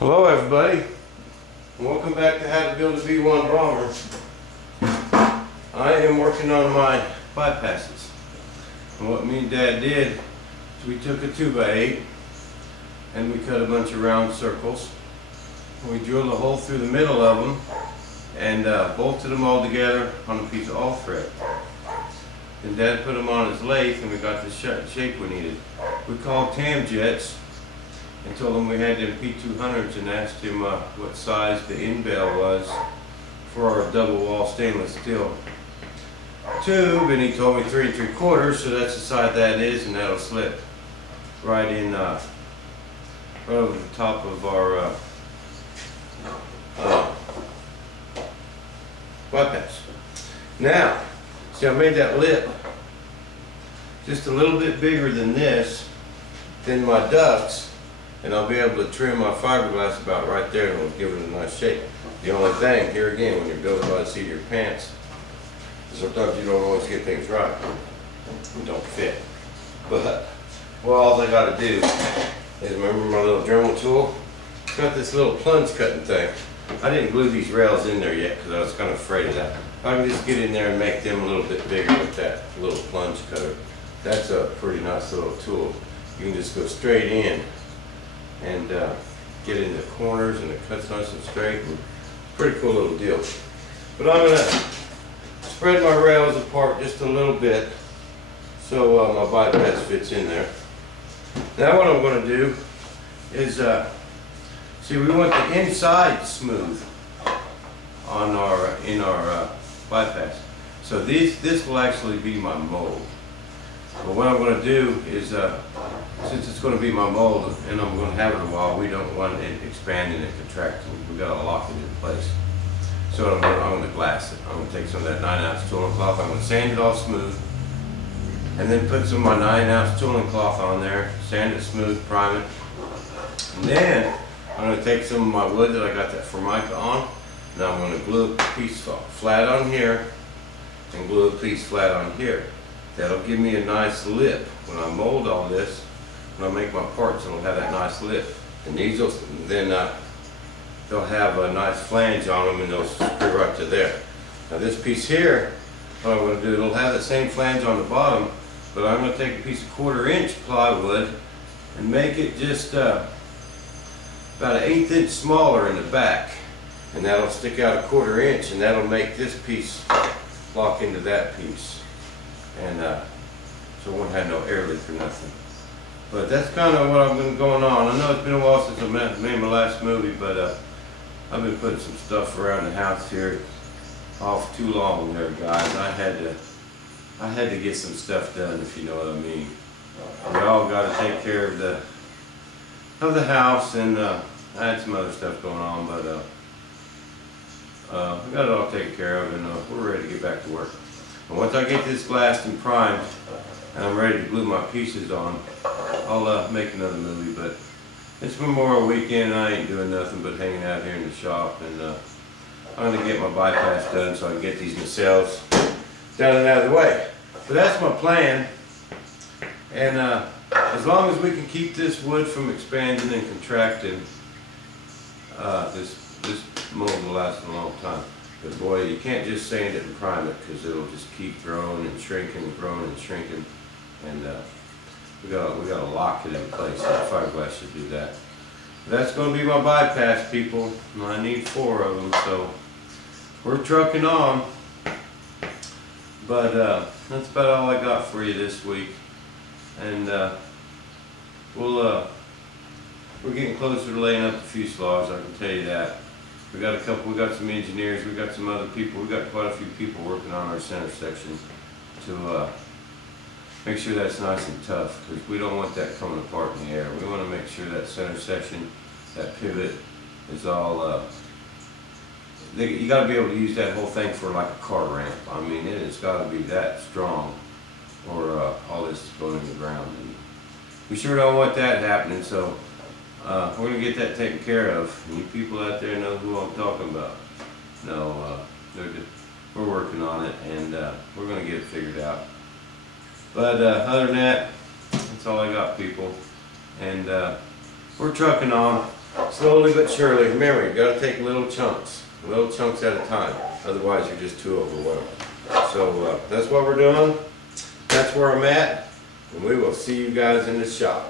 Hello everybody, and welcome back to How to Build a B-1Bomber. I am working on my bypasses. And what me and Dad did is we took a 2x8 and we cut a bunch of round circles. We drilled a hole through the middle of them and bolted them all together on a piece of all thread. Then Dad put them on his lathe and we got the shape we needed. We called Tam Jets and told him we had them P200s and asked him what size the end bell was for our double wall stainless steel tube, and he told me 3 3/4, so that's the size that is, and that'll slip right in right over the top of our bypass. Now, see, I made that lip just a little bit bigger than this, than my ducts, and I'll be able to trim my fiberglass about right there and it'll give it a nice shape. The only thing, here again, when you're building by the seat of your pants, sometimes you don't always get things right. They don't fit. But, well, all I gotta do is, remember my little Dremel tool? It's got this little plunge cutting thing. I didn't glue these rails in there yet because I was kind of afraid of that. I can just get in there and make them a little bit bigger with that little plunge cutter. That's a pretty nice little tool. You can just go straight in and get in the corners, and it cuts nice and straight. And pretty cool little deal. But I'm going to spread my rails apart just a little bit so my bypass fits in there. Now what I'm going to do is, see, we want the inside smooth on in our bypass. So this will actually be my mold. But what I'm going to do is, since it's going to be my mold and I'm going to have it a while, we don't want it expanding and contracting. We've got to lock it in place. So I'm going to glass it. I'm going to take some of that 9-ounce tooling cloth. I'm going to sand it all smooth, and then put some of my 9-ounce tooling cloth on there, sand it smooth, prime it. And then I'm going to take some of my wood that I got that Formica on. Now I'm going to glue a piece flat on here and glue a piece flat on here. That'll give me a nice lip. When I mold all this, when I make my parts, it'll have that nice lip. And these will then they'll have a nice flange on them, and they'll screw right to there. Now this piece here, what I'm going to do, it'll have that same flange on the bottom, but I'm going to take a piece of 1/4 inch plywood and make it just about an 1/8 inch smaller in the back, and that'll stick out a 1/4 inch, and that'll make this piece lock into that piece. And so it won't have no air leak or nothing. But that's kind of what I've been going on. I know it's been a while since I made my last movie, but I've been putting some stuff around the house here off too long there, guys. I had to get some stuff done, if you know what I mean. We all got to take care of the house, and I had some other stuff going on, but we got it all taken care of, and we're ready to get back to work. And once I get this glassed and primed, and I'm ready to glue my pieces on, I'll make another movie. But it's Memorial Weekend, and I ain't doing nothing but hanging out here in the shop. And I'm going to get my bypass done so I can get these nacelles down and out of the way. But that's my plan. And as long as we can keep this wood from expanding and contracting, this mold will last a long time. But boy, you can't just sand it and prime it, because it'll just keep growing and shrinking and growing and shrinking. And we gotta lock it in place. The fiberglass should do that. But that's going to be my bypass, people. And I need 4 of them, so we're trucking on. But that's about all I got for you this week. And we're getting closer to laying up the fuselage, I can tell you that. We got some engineers, we got some other people, we got quite a few people working on our center section to make sure that's nice and tough, because we don't want that coming apart in the air. We want to make sure that center section, that pivot, is all, you got to be able to use that whole thing for like a car ramp. I mean, it's got to be that strong, or all this is going in the ground. And we sure don't want that happening, so we're going to get that taken care of. And you people out there know who I'm talking about. No, we're working on it, and we're going to get it figured out. But other than that, that's all I got, people. And we're trucking on. Slowly but surely. Remember, you got to take little chunks at a time. Otherwise, you're just too overwhelmed. So that's what we're doing. That's where I'm at. And we will see you guys in the shop.